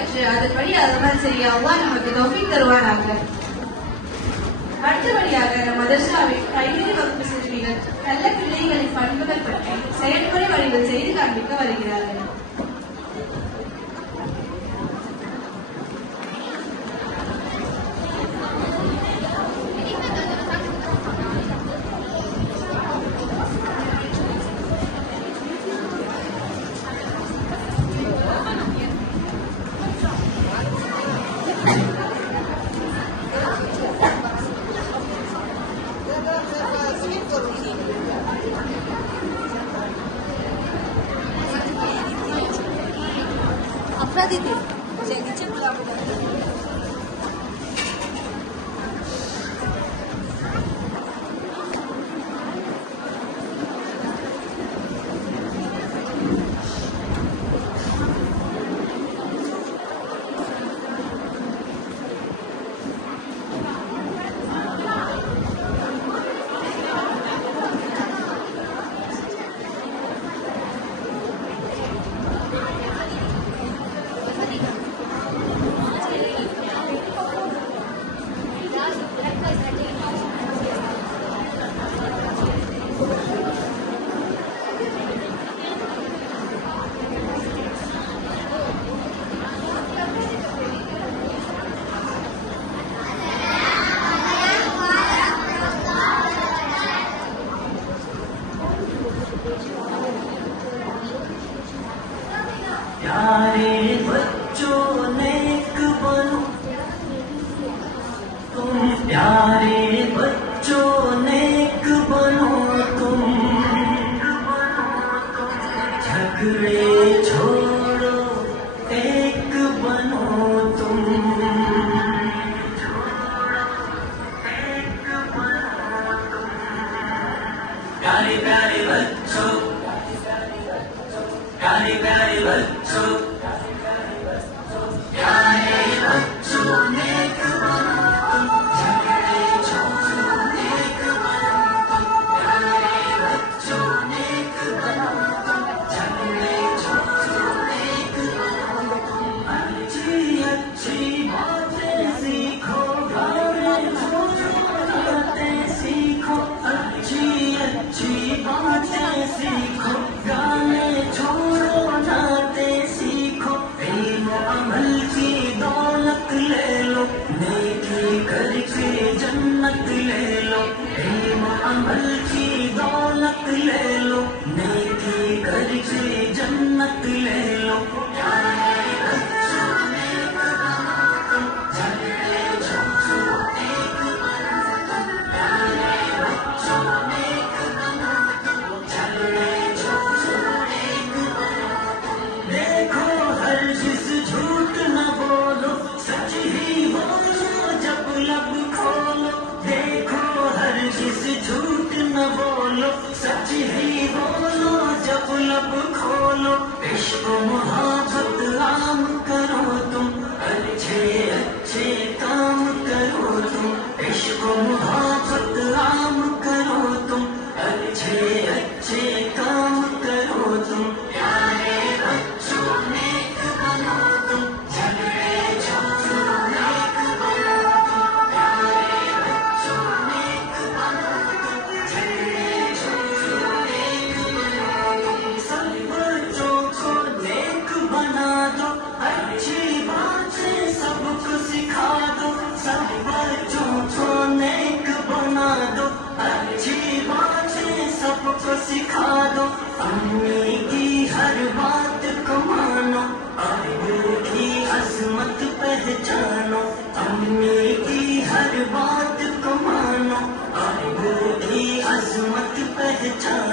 கற்று அதன்படி அமல் செய்ய அல்லாஹ் நமக்கு தௌஃபீக் தருவாராக. அடுத்தபடியாக நம் மதர்சாவில் கைவினை வகுப்பு சிறுமிகள் நல்ல பிள்ளைகளின் பண்புகள் பற்றி செயல்முறை வழிகள் செய்து காண்பிக்க வருகிறார்கள். Afrodite, jadi ceklah. प्यारे बच्चों नेक बनो तुम, प्यारे बच्चों नेक बनो तुम, झगड़े छोड़ो एक बनो तुम, प्यारे प्यारे बच्चों, प्यारे प्यारे बच्चों, प्यारे बच्चों नेक बनो तुम, झगड़े छोड़ो नेक बनो तुम, प्यारे बच्चों नेक बनो तुम, झगड़े छोड़ो नेक बनो तुम, अच्छी अच्छी बातें सीखो, गाने छोड़ो बातें सीखो, अच्छी अच्छी बातें सीखो, गाने छोड़ो नाते सीखो, इल्म अमल की दौलत ले लो, नेकी करके जन्नत ले लो, इल्म अमल की दौलत ले लो, नेकी करके जन्नत ले लो, प्यारे बच्चों नेक बनो तुम, झगड़े छोड़ो एक बनो तुम, प्यारे बच्चों नेक बनो तुम, झगड़े छोड़ो एक बनो तुम, देखो हरगिज़ झूठ न बोलो, सच ही बोलो जब लब खोलो, देखो हरगिज़ झूठ न बोलो, सच ही बोलो जब लब खोलो, इश्क मोहब्बत आम करो तुम, अच्छे अच्छे काम करो तुम, इश्क मोहब्बत आम करो तुम, अच्छे अच्छे काम करो तुम, प्यारे बच्चों नेक बनो तुम, झगड़े छोड़ो नेक बनो तुम, प्यारे बच्चों नेक बनो तुम, झगड़े छोड़ो नेक बनो तुम, सब बच्चों को नेक बना दो, अच्छी बातें सबको सिखा दो, सब बच्चों को नेक बना दो, अच्छी बातें सबको सिखा दो, अम्मी की हर बात को मानो, अब्बू की अज़मत पहचानो, अम्मी की हर बात को मानो, अब्बू की अज़मत पहचानो।